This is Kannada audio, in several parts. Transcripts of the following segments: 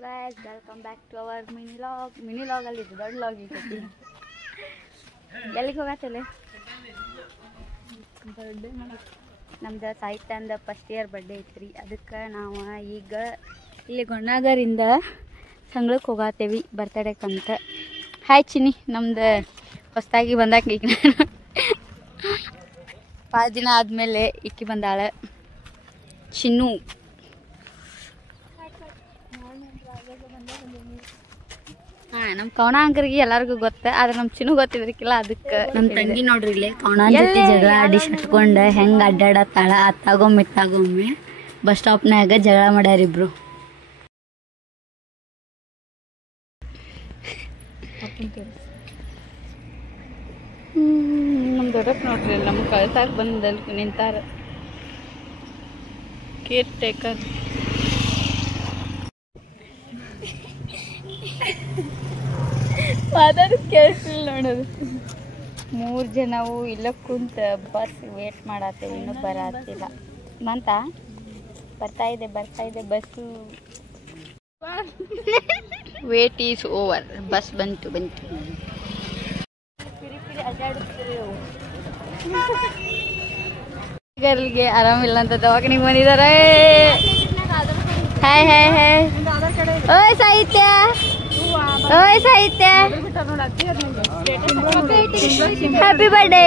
guys, welcome back to our mini log ಅಲ್ಲಿ ಇದು ದೊಡ್ಡ ಲಾಗ್ ಈಗ ಎಲ್ಲಿಗೆ ಹೋಗತ್ತಲ್ಲ ಬರ್ಡೇ ನಮ್ದು ಸಾಹಿತ್ಯಂದ ಫಸ್ಟ್ ಇಯರ್ ಬರ್ಡೇ ಐತ್ರಿ ಅದಕ್ಕೆ ನಾವು ಈಗ ಇಲ್ಲಿ ಗೊಣ್ಣಾಗರಿಂದ ಸಂಗಳಕ್ಕೆ ಹೋಗತ್ತೇವಿ ಬರ್ತಡೇಕಂತ. ಹಾಯ್ ಚಿನ್ನಿ, ನಮ್ದು ಹೊಸದಾಗಿ ಬಂದಾಕ ಈಗ ಭಾಳ ದಿನ ಆದಮೇಲೆ ಇಕ್ಕಿ ಬಂದಾಳ ಚಿನ್ನು. ಹಾಂ, ನಮ್ಮ ಕವನ ಅಂಕರಿಗೆ ಎಲ್ಲರಿಗೂ ಗೊತ್ತ, ಆದ್ರೆ ನಮ್ಮ ಚಿನ್ನು ಗೊತ್ತಿದ್ರಕ್ಕಿಲ್ಲ. ಅದಕ್ಕೆ ನಮ್ಮ ತಂಗಿ ನೋಡ್ರಿ ಇಲ್ಲೇ ಕವನ ಜೊತೆ ಜಗಳ ಆಡಿ ಸಟ್ಕೊಂಡು ಹೆಂಗೆ ಅಡ್ಡಾಡತ್ತಾಳ. ಅತ್ತಾಗೊಮ್ಮೆ ಇತ್ತಾಗೊಮ್ಮೆ ಬಸ್ ಸ್ಟಾಪ್ನಾಗ ಜಗಳ ಮಾಡ್ಯಾರಿಬ್ರು. ನಮ್ಮ ದೊಡ್ಡಕ್ಕೆ ನೋಡ್ರಿ ನಮ್ಮ ಕಳ್ಸಾಕ ಬಂದಲ್ಲಿ ನಿಂತಾರ ಕೇರ್ ಟೇಕರ್. ಮಾತಾಡೋದು ಕೇಳಿಸ್ಲಿಲ್ಲ ನೋಡೋದು. 3 ಜನವು ಇಲ್ಲ ಕುಂತ ಬಸ್ ವೇಟ್ ಮಾಡತ್ತೇವೆ, ಇನ್ನೂ ಬರತ್ತಿಲ್ಲ. ಬರ್ತಾ ಇದೆ bus. Wait is over, bus ಬಂತು. ಪಿರಿ ಅಡ್ಡಾಡುತ್ತೀರಿ. ಗರ್ಲ್ಗೆ ಆರಾಮಿಲ್ಲ ಅಂತ ದವಾಖಾನಿಗೆ ಬಂದಿದ್ದಾರೆ. ಹಾಯ್ ಓಯ್ ಸಾಹಿತ್ಯ, ಹ್ಯಾಪಿ ಬರ್ಡೇ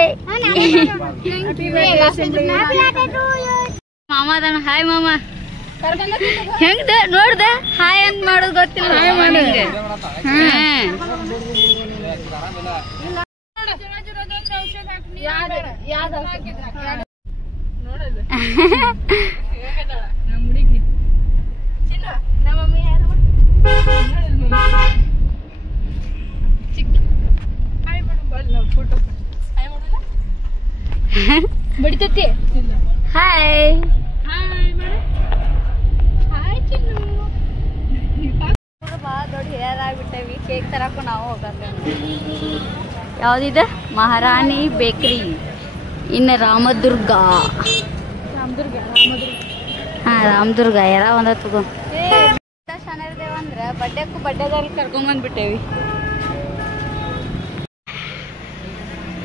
ಮಾಮ ಅದಾನ. ಹಾಯ್ ಮಾಮ. ಹೆಂಗ ನೋಡ್ದೆ ಹಾಯ್ ಅಂತ ಮಾಡೋದು ಗೊತ್ತಿಲ್ಲ. ಹಾಯ್ ಮಾಡಂಗೆ ಬಡಿತೈತಿ. ಹಾಯ್ ಭಾಳ ದೊಡ್ಡ ಹೇರ್ ಆಗ್ಬಿಟ್ಟೇವಿ. ಕೇಕ್ ತರಕ್ಕೂ ನಾವು ಹೋಗತ್ತೇವೆ. ಯಾವ್ದಿದೆ? ಮಹಾರಾಣಿ ಬೇಕ್ರಿ ಇನ್ನು ರಾಮದುರ್ಗ. ಹಾಂ, ರಾಮದುರ್ಗ ಯಾರ ಒಂದ ತಗೋ. ಚೆನ್ನಾಗಿದ್ದೇವೆ ಅಂದ್ರೆ ಬಡ್ಡೆದಲ್ಲಿ ಕರ್ಕೊಂಬಂದ್ಬಿಟ್ಟೇವಿ.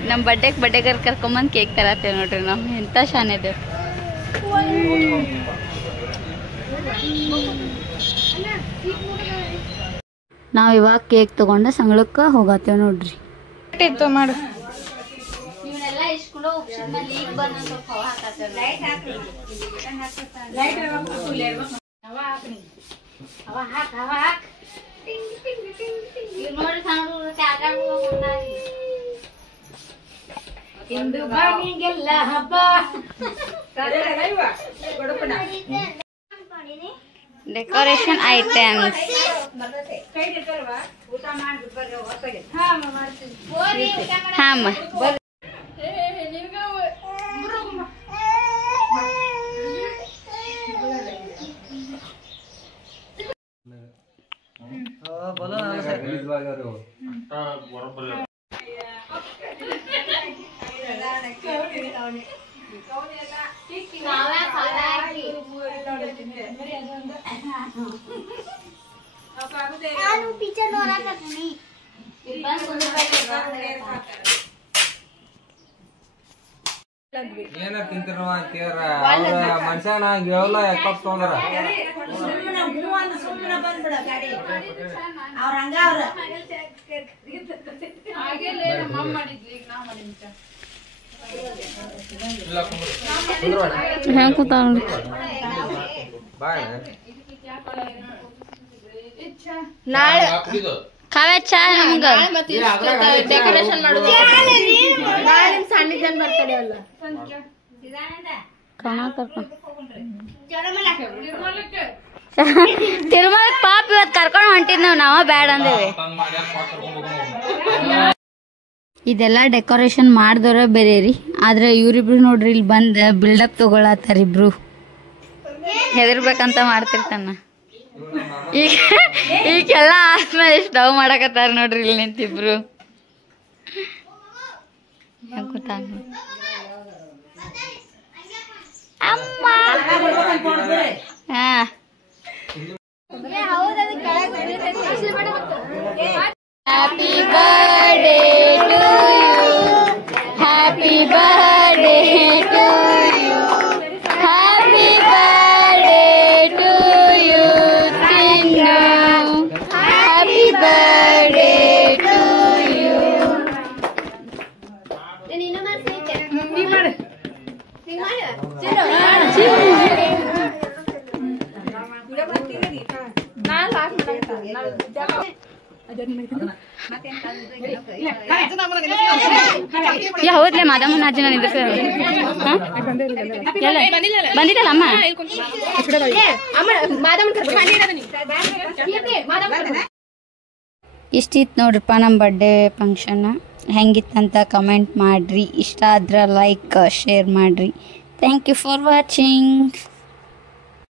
ನಮ್ಮ ಬಡ್ಡೆಗರ್ ಕರ್ಕೊಂಬಂದು ಕೇಕ್ ತರತ್ತೇವೆ ನೋಡ್ರಿ. ನಾವು ಎಂಥ ಶಾನಿದ್ದೇವೆ. ನಾವು ಇವಾಗ ಕೇಕ್ ತಗೊಂಡು ಸಂಗಳಕ್ಕೆ ಹೋಗತ್ತೇವೆ ನೋಡ್ರಿ. ಮಾಡು ಇವನ್ನೆಲ್ಲ ಇಸ್ಕೊಂಡು ಈಗ ಬಂದು ಸ್ವಲ್ಪ ಹವಾ ಹಾಕತ್ತೇವೆ. ನೋಡಿ ಇಂದು ಬಾನಿಗೆಲ್ಲ ಹಬ್ಬ. Decoration items. ಹಾಂ ಏನ ತಿಂತಿರ ಮನುಷ್ಯ ನಂಗೆ ಹೇಳಲ್ಲ ಯಾಕಪ್ಪ ತೊಂದ್ರ ಹೆಂಗ್ ಕೂತ ನಾಳೆ ಕಾವ್ಯ ಚಾ ನಮ್ಗ ಡೆಕೋರೇಷನ್ ಮಾಡೋದು. ಸಾನ್ನಿಧ್ಯ ಬರ್ತಡೆ ಅಲ್ಲ ತಿರುಮಲಕ್ಕೆ ಪಾಪ ಇವತ್ತು ಕರ್ಕೊಂಡು ಹೊಂಟಿದ್ ನಾವ ಬ್ಯಾಡ ಅಂದೇವಿ. ಇದೆಲ್ಲ ಡೆಕೋರೇಷನ್ ಮಾಡಿದವ್ರ ಬೇರೆ ರೀ, ಆದ್ರೆ ಇವ್ರಿಬ್ರು ನೋಡ್ರಿ ಇಲ್ಲಿ ಬಂದ್ ಬಿಲ್ಡಪ್ ತಗೊಳತ್ತಾರ. ಇಬ್ರು ಹೆದರ್ಬೇಕಂತ ಮಾಡ್ತಿರ್ತಾನ. ಈಗೆಲ್ಲ ಆದ್ಮೇಲೆ ಸ್ಟವ್ ಮಾಡಕತ್ತಾರ ನೋಡ್ರಿ ಇಲ್ಲಿ ನಿಂತಿಬ್ರು. ಅಮ್ಮ. ಹಾ, ಹೌದದು ಕೆಳಗೆ happy birthday to you happy birthday to you happy birthday to you Chinnu happy birthday to you ಹೌದ್ಲೆ ಮಾದಮ್ಮನ ಅಜ್ಜನ ನಿಂದ್ರಿಸ ಬಂದಿದ್ದಲ್ಲ ಅಮ್ಮ ಇಷ್ಟಿತ್ತು ನೋಡ್ರಪ್ಪ ನಮ್ಮ ಬರ್ಡೇ ಫಂಕ್ಷನ್ ಹೆಂಗಿತ್ತಂತ ಕಮೆಂಟ್ ಮಾಡಿರಿ ಇಷ್ಟ ಆದ್ರೆ ಲೈಕ್ ಶೇರ್ ಮಾಡಿರಿ ಥ್ಯಾಂಕ್ ಯು ಫಾರ್ ವಾಚಿಂಗ್